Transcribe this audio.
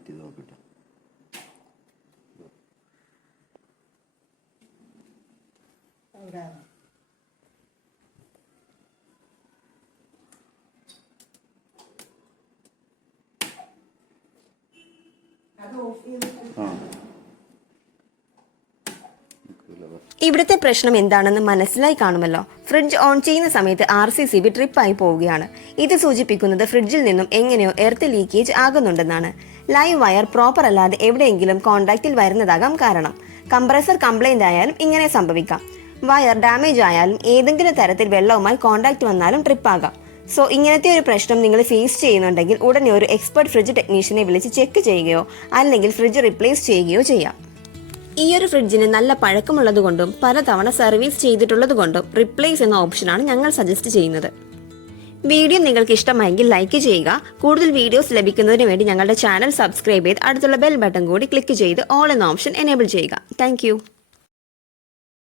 Fit ചെയ്ത് നോക്കട്ടെ. ഇവിടുത്തെ പ്രശ്നം എന്താണെന്ന് മനസ്സിലായി കാണുമല്ലോ. ഫ്രിഡ്ജ് ഓൺ ചെയ്യുന്ന സമയത്ത് RCCB ട്രിപ്പായി പോവുകയാണ്. ഇത് സൂചിപ്പിക്കുന്നത് ഫ്രിഡ്ജിൽ നിന്നും എങ്ങനെയോ എർത്ത് ലീക്കേജ് ആകുന്നുണ്ടെന്നാണ്. ലൈവ് വയർ പ്രോപ്പർ അല്ലാതെ എവിടെയെങ്കിലും കോണ്ടാക്റ്റിൽ വരുന്നതാകാം കാരണം. കംപ്രസർ കംപ്ലൈന്റ് ആയാലും ഇങ്ങനെ സംഭവിക്കാം. വയർ ഡാമേജ് ആയാലും ഏതെങ്കിലും തരത്തിൽ വെള്ളവുമായി കോണ്ടാക്ട് വന്നാലും ട്രിപ്പാകാം. സോ ഇങ്ങനത്തെ ഒരു പ്രശ്നം നിങ്ങൾ ഫേസ് ചെയ്യുന്നുണ്ടെങ്കിൽ ഉടനെ ഒരു എക്സ്പെർട്ട് ഫ്രിഡ്ജ് ടെക്നീഷ്യനെ വിളിച്ച് ചെക്ക് ചെയ്യുകയോ അല്ലെങ്കിൽ ഫ്രിഡ്ജ് റിപ്ലേസ് ചെയ്യുകയോ ചെയ്യാം. ഈ ഒരു ഫ്രിഡ്ജിന് നല്ല പഴക്കമുള്ളതുകൊണ്ടും പലതവണ സർവീസ് ചെയ്തിട്ടുള്ളതുകൊണ്ടും റിപ്ലേസ് എന്ന ഓപ്ഷനാണ് ഞങ്ങൾ സജസ്റ്റ് ചെയ്യുന്നത്. വീഡിയോ നിങ്ങൾക്ക് ഇഷ്ടമായെങ്കിൽ ലൈക്ക് ചെയ്യുക. കൂടുതൽ വീഡിയോസ് ലഭിക്കുന്നതിന് വേണ്ടി ഞങ്ങളുടെ ചാനൽ സബ്സ്ക്രൈബ് ചെയ്ത് അടുത്തുള്ള ബെൽ ബട്ടൺ കൂടി ക്ലിക്ക് ചെയ്ത് ഓൾ എന്ന ഓപ്ഷൻ എനേബിൾ ചെയ്യുക. താങ്ക്